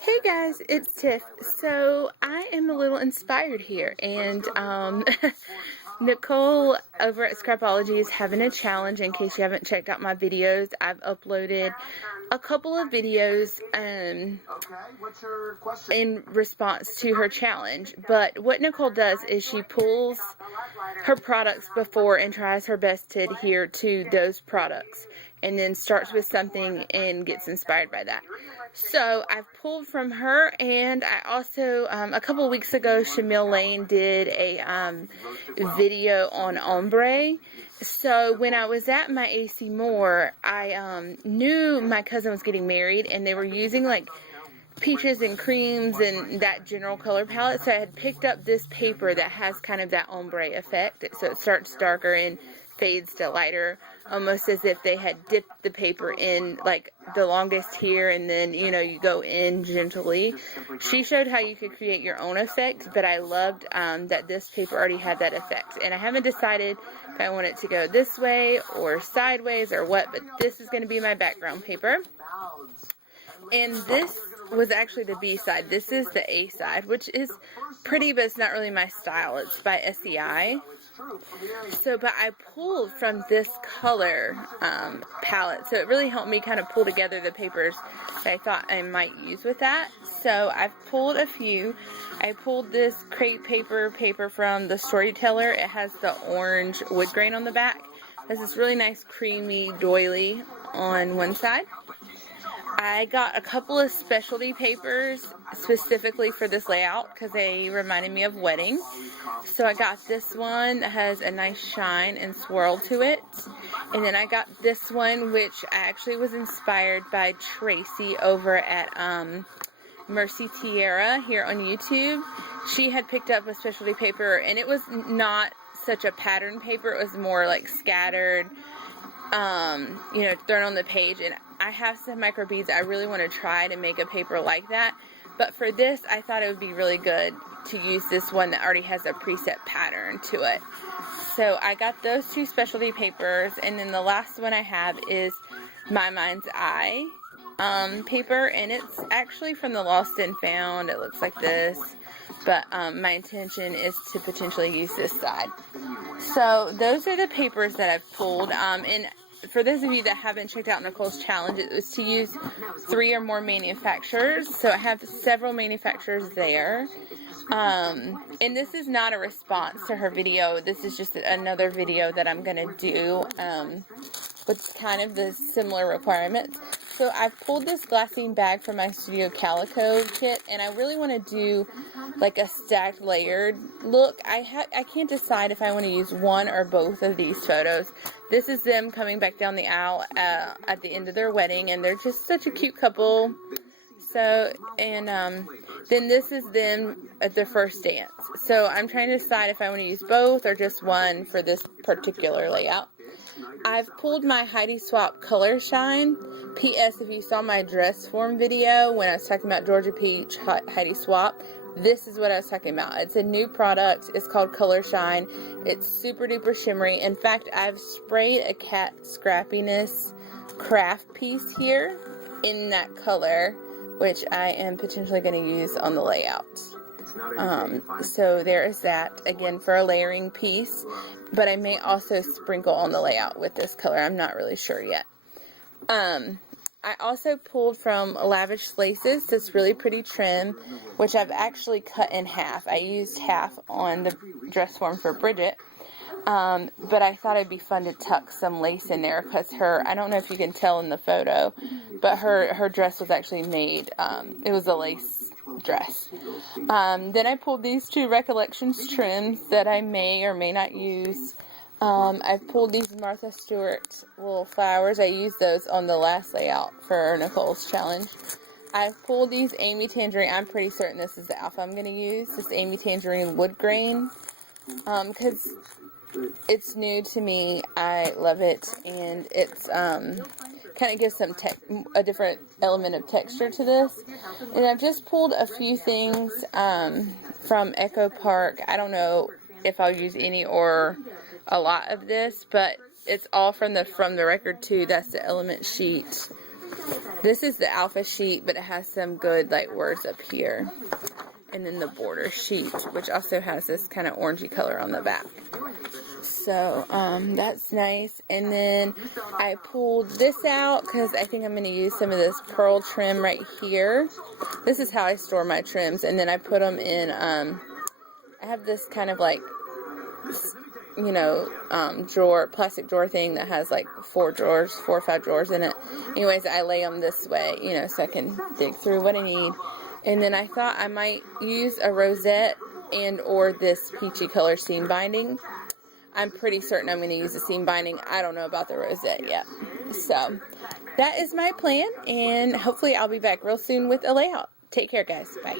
Hey guys, it's Tiff. So I am a little inspired here, and Nicole over at Scrapology is having a challenge. In case you haven't checked out my videos, I've uploaded a couple of videos in response to her challenge. But what Nicole does is she pulls her products before and tries her best to adhere to those products, and then starts with something and gets inspired by that. So I've pulled from her, and I also a couple of weeks ago Shamil Lane did a video on ombre. So when I was at my AC Moore, I knew my cousin was getting married, and they were using like peaches and creams and that general color palette. So I had picked up this paper that has kind of that ombre effect. So it starts darker and fades to lighter, almost as if they had dipped the paper in like the longest here, and then, you know, you go in gently. She showed how you could create your own effect, but I loved that this paper already had that effect. And I haven't decided if I want it to go this way or sideways or what, but this is going to be my background paper. And this was actually the B side. This is the A side, which is pretty, but it's not really my style. It's by SEI. So, but I pulled from this color palette, so it really helped me kind of pull together the papers that I thought I might use with that. So I've pulled a few. I pulled this crepe paper from the Storyteller. It has the orange wood grain on the back. It has this really nice creamy doily on one side. I got a couple of specialty papers specifically for this layout because they reminded me of weddings. So I got this one that has a nice shine and swirl to it. And then I got this one, which I actually was inspired by Tracy over at Mercy Tierra here on YouTube. She had picked up a specialty paper, and it was not such a pattern paper. It was more like scattered, you know, thrown on the page. And I have some micro beads. I really want to try to make a paper like that. But for this, I thought it would be really good to use this one that already has a preset pattern to it. So I got those two specialty papers. And then the last one I have is My Mind's Eye paper. And it's actually from the Lost and Found. It looks like this. But my intention is to potentially use this side. So those are the papers that I've pulled. And for those of you that haven't checked out Nicole's challenge, it was to use 3 or more manufacturers. So I have several manufacturers there. And this is not a response to her video. This is just another video that I'm going to do with kind of the similar requirements. So I've pulled this glassine bag from my Studio Calico kit, and I really want to do like a stacked layered look. I can't decide if I want to use one or both of these photos. This is them coming back down the aisle at the end of their wedding, and they're just such a cute couple. So, and then this is them at their first dance. So I'm trying to decide if I want to use both or just one for this particular layout. I've pulled my Heidi Swapp Color Shine. P.S. If you saw my dress form video when I was talking about Georgia Peach, Heidi Swapp, this is what I was talking about. It's a new product. It's called Color Shine. It's super duper shimmery. In fact, I've sprayed a Cat Scrappiness craft piece here in that color, which I am potentially going to use on the layout. So there is that, again, for a layering piece, but I may also sprinkle on the layout with this color. I'm not really sure yet. I also pulled from Lavish Laces, this really pretty trim, which I've actually cut in half. I used half on the dress form for Bridget, but I thought it'd be fun to tuck some lace in there because I don't know if you can tell in the photo, but her dress was actually made, it was a lace dress. Then I pulled these two Recollections trims that I may or may not use. I've pulled these Martha Stewart little flowers. I used those on the last layout for Nicole's challenge. I've pulled these Amy Tangerine. I'm pretty certain this is the alpha I'm going to use. This Amy Tangerine wood grain. Because it's new to me. I love it. And it's kind of gives a different element of texture to this. And I've just pulled a few things from Echo Park. I don't know if I'll use any or a lot of this, but it's all from the record too. That's the element sheet This is the alpha sheet, but it has some good like words up here. And then the border sheet, which also has this kind of orangey color on the back. So, that's nice. And then I pulled this out because I think I'm going to use some of this pearl trim right here. This is how I store my trims. And then I put them in, I have this kind of like, you know, plastic drawer thing that has like 4 or 5 drawers in it. Anyways, I lay them this way, you know, so I can dig through what I need. And then I thought I might use a rosette and or this peachy color seam binding. I'm pretty certain I'm going to use the seam binding. I don't know about the rosette yet. So that is my plan, and hopefully I'll be back real soon with a layout. Take care, guys. Bye.